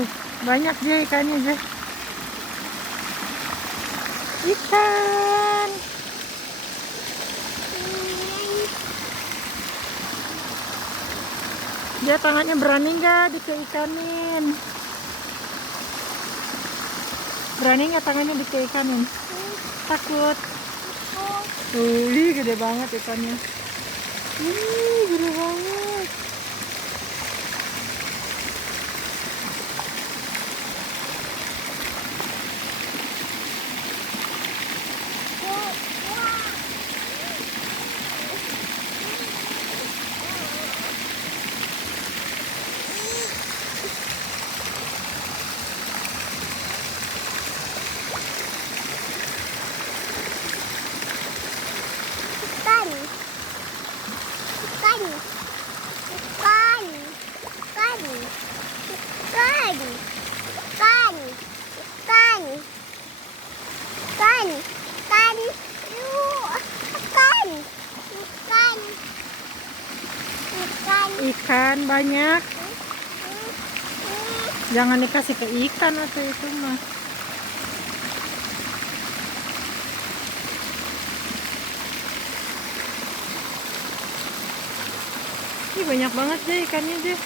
Tuh, banyak aja ikannya aja. Ikan. Dia tangannya berani nggak dikeikanin? Berani nggak tangannya dikeikanin? Takut. Tuh, gede banget ikannya. Gede banget. Ikan banyak. Jangan dikasih ke ikan atau itu mah. Ini banyak banget deh ikannya deh.